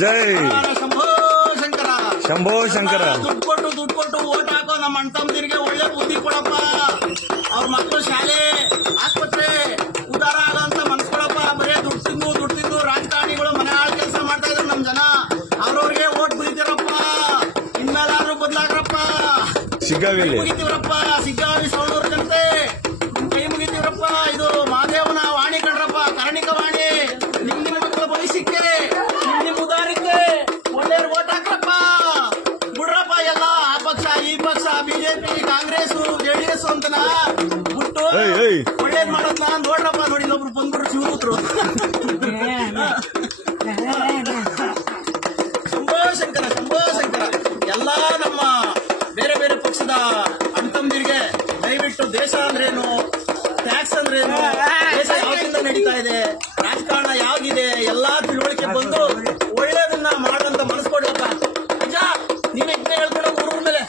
ಜೈ ಶಂಭೋ ಶಂಕರ. ಶಂಭೋ ಶಂಕರ. ದುಡ್ಡು ಕೊಟ್ಟು ಓಟ್ ಹಾಕೋ ನಮ್ಮ ಅಣ್ಣ ತಮ್ಮದಿರಿಗೆ ಒಳ್ಳೆ ಬುದ್ಧಿ ಕೊಡಪ್ಪ. ಅವ್ರ ಮಕ್ಕಳು ಶಾಲೆ ಆಸ್ಪತ್ರೆ ಉದಾರ ಆಗಂತ ಮನ್ಸ್ ಕೊಡಪ್ಪ. ಬರೇ ದುಡ್ಡು ತಿಂದು ರಾಜಕಾರಣಿಗಳು ಮನೆ ಹಾಳು ಕೆಲಸ ಮಾಡ್ತಾ ಇದ್ರು ನಮ್ ಜನ. ಅವ್ರವ್ರಿಗೆ ಓಟ್ ಬಿಡ್ತೀರಪ್ಪ. ಇನ್ಮೇಲಾದ್ರೂ ಬದಲಾಗ್ರಪ್ಪ. ಸಿಗ್ಗಾವಿಲಿ ಮುಗಿತೀವ್ರಪ್ಪ. ಸಿಗ್ಗಾವಿ ಸವಣೂರು ಜನತೆ ಕೈ ಮುಗಿತೀವ್ರಪ್ಪ. ಇದು ಮಾದೇವನ ವಾಣಿ ಕಣ್ರಪ್ಪ, ಕರ್ಣಿಕ ವಾಣಿ. ನಿಮ್ಮ ಮಕ್ಕಳ ಭವಿಷ್ಯಕ್ಕೆ ನಿಮ್ಮ ಉದಾರಕ್ಕೆ ಒಳ್ಳೆಯ ಓಟ್ ಹಾಕ್ರಪ್ಪ. ಬಿಡ್ರಪ್ಪ ಎಲ್ಲ ಆ ಪಕ್ಷ ಈ ಪಕ್ಷ ಬಿಜೆಪಿ ಕಾಂಗ್ರೆಸ್ ಜೆಡಿಎಸ್ ಅಂತನ ಬಿಟ್ಟು ಒಳ್ಳೇದ್ ಮಾಡೋದ್ನ ನೋಡ್ರಪ್ಪ. ನೋಡಿ ಇನ್ನೊಬ್ರು ಬಂದ್ಬಿಟ್ರು ಶಿವಪುತ್ರು. ಶಂಭೋ ಶಂಕರ. ಎಲ್ಲಾ ನಮ್ಮ ಬೇರೆ ಬೇರೆ ಪಕ್ಷದ ಅಣ್ತಂದಿರಿಗೆ ದಯವಿಟ್ಟು ದೇಶ ಅಂದ್ರೇನು, ಟ್ಯಾಕ್ಸ್ ಅಂದ್ರೇನು, ದೇಶ ಯಾವ್ದಿಂದ ನಡೀತಾ ಇದೆ, ರಾಜಕಾರಣ ಯಾವ್ದಿದೆ ಎಲ್ಲಾ ತಿಳುವಳಿಕೆ ಬಂದು ಒಳ್ಳೇದನ್ನ ಮಾಡಂತ ಮನಸ್ಕೊಡ್ರಪ್ಪ. ನಿಜ ನೀವೇ ಹೇಳ್ಕೊಡೋ ಊರ ಮೇಲೆ